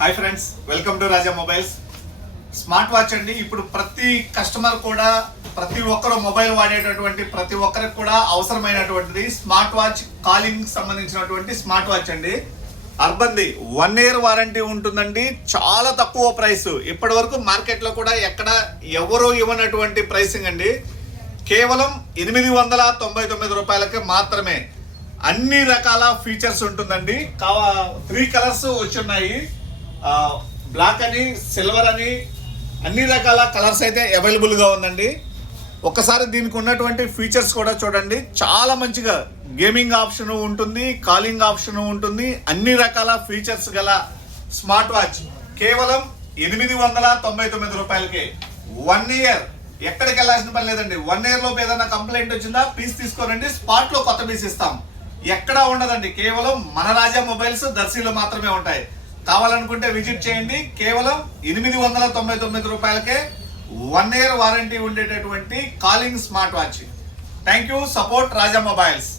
Hi friends welcome to Raja mobiles smart watch అండి. ఇప్పుడు ప్రతి కస్టమర్ కూడా ప్రతి ఒక్కరు మొబైల్ వాడేటటువంటి ప్రతి ఒక్కరికి కూడా అవసరమైనటువంటిది స్మార్ట్ వాచ్ కాలింగ్ సంబంధించినటువంటి స్మార్ట్ వాచ్ అండి. అర్బంది వన్ ఇయర్ వారంటీ ఉంటుందండి. చాలా తక్కువ ప్రైస్ ఇప్పటి వరకు మార్కెట్లో కూడా ఎక్కడ ఎవరు ఇవ్వనటువంటి ప్రైసింగ్ అండి. కేవలం ఎనిమిది వందల తొంభై తొమ్మిది రూపాయలకి మాత్రమే అన్ని రకాల ఫీచర్స్ ఉంటుందండి. కావా త్రీ కలర్స్ వచ్చున్నాయి. ఉన్నాయి బ్లాక్ అని సిల్వర్ అని అన్ని రకాల కలర్స్ అయితే అవైలబుల్గా ఉందండి. ఒక్కసారి దీనికి ఉన్నటువంటి ఫీచర్స్ కూడా చూడండి. చాలా మంచిగా గేమింగ్ ఆప్షన్ ఉంటుంది కాలింగ్ ఆప్షన్ ఉంటుంది. అన్ని రకాల ఫీచర్స్ గల స్మార్ట్ వాచ్ కేవలం ఎనిమిది వందల తొంభై తొమ్మిది రూపాయలకే. వన్ ఇయర్ ఎక్కడికి వెళ్ళాల్సిన పని లేదండి. వన్ ఇయర్ లోపు ఏదైనా కంప్లైంట్ వచ్చిందా పీస్ తీసుకోనండి. స్పాట్లో కొత్త పీస్ ఇస్తాం. ఎక్కడా ఉండదండి. కేవలం మన రాజా మొబైల్స్ దర్శిలో మాత్రమే ఉంటాయి. కావాలనుకుంటే విజిట్ చేయండి. కేవలం ఎనిమిది వందల తొంభై తొమ్మిది రూపాయలకే వన్ ఇయర్ వారంటీ ఉండేటటువంటి calling smart watch. Thank you support Raja mobiles